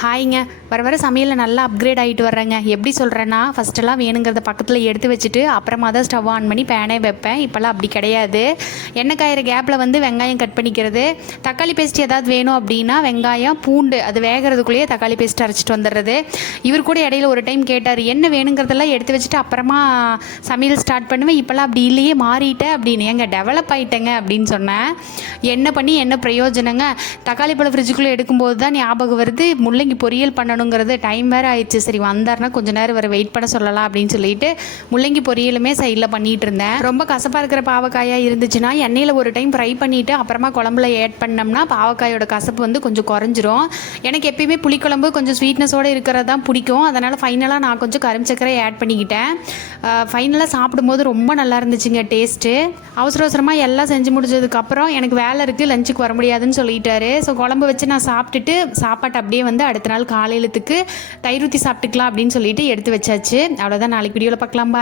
ஹாய்ங்க. வர வர சமையலில் நல்லா அப்கிரேட் ஆகிட்டு வர்றேங்க. எப்படி சொல்கிறேன்னா, ஃபஸ்ட்டெல்லாம் வேணுங்கிறத பக்கத்தில் எடுத்து வச்சுட்டு அப்புறமா தான் ஸ்டவ் ஆன் பண்ணி பேனே வைப்பேன். இப்போல்லாம் அப்படி கிடையாது. எண்ணெய் காயிற கேப்பில் வந்து வெங்காயம் கட் பண்ணிக்கிறது, தக்காளி பேஸ்ட் ஏதாவது வேணும் அப்படின்னா வெங்காயம் பூண்டு அது வேகிறதுக்குள்ளேயே தக்காளி பேஸ்ட் அரைச்சிட்டு வந்துடுறது. இவர் கூட இடையில ஒரு டைம் கேட்டார், என்ன வேணுங்கிறதெல்லாம் எடுத்து வச்சுட்டு அப்புறமா சமையல் ஸ்டார்ட் பண்ணுவேன், இப்போல்லாம் அப்படி இல்லையே மாறிட்டேன் அப்படின்னு. எங்க டெவலப் ஆகிட்டேங்க அப்படின்னு சொன்னேன். என்ன பண்ணி என்ன பிரயோஜனங்க, தக்காளி பழம் ஃப்ரிட்ஜுக்குள்ளே எடுக்கும்போது தான் ஞாபகம் வருது முள்ளங்கி பொரியல் பண்ணணுங்கிறது. டைம் வேறு ஆயிடுச்சு. சரி வந்தார்னா கொஞ்சம் நேரம் வர வெயிட் பண்ண சொல்லலாம் அப்படின்னு சொல்லிட்டு முள்ளங்கி பொரியலுமே சைடில் பண்ணிகிட்டு இருந்தேன். ரொம்ப கசப்பாக இருக்கிற பாவக்காயாக இருந்துச்சுன்னா எண்ணெயில் ஒரு டைம் ஃப்ரை பண்ணிவிட்டு அப்புறமா குழம்புல ஆட் பண்ணோம்னா பாவக்காயோட கசப்பு வந்து கொஞ்சம் குறைஞ்சிரும். எனக்கு எப்பயுமே புளிக்குழம்பு கொஞ்சம் ஸ்வீட்னஸோடு இருக்கிறது தான் பிடிக்கும். அதனால் ஃபைனலாக நான் கொஞ்சம் கரும்பு சர்க்கரை ஆட் பண்ணிக்கிட்டேன். ஃபைனலாக சாப்பிடும்போது ரொம்ப நல்லா இருந்துச்சுங்க டேஸ்ட்டு. அவசர அவசரமாக எல்லாம் செஞ்சு முடிச்சதுக்கப்புறம் எனக்கு வேலை இருக்குது, லஞ்சுக்கு வர முடியாதுன்னு சொல்லிட்டாரு. ஸோ குழம்பு வச்சு நான் சாப்பிட்டுட்டு சாப்பாட்டை அப்படியே வந்து அடுத்த நாள் காலையிலத்துக்கு தயிர் ஊற்றி சாப்பிட்டுக்கலாம் அப்படின்னு சொல்லிட்டு எடுத்து வச்சாச்சு. அவ்வளோதான். நாளைக்கு வீடியோவில் பார்க்கலாம்.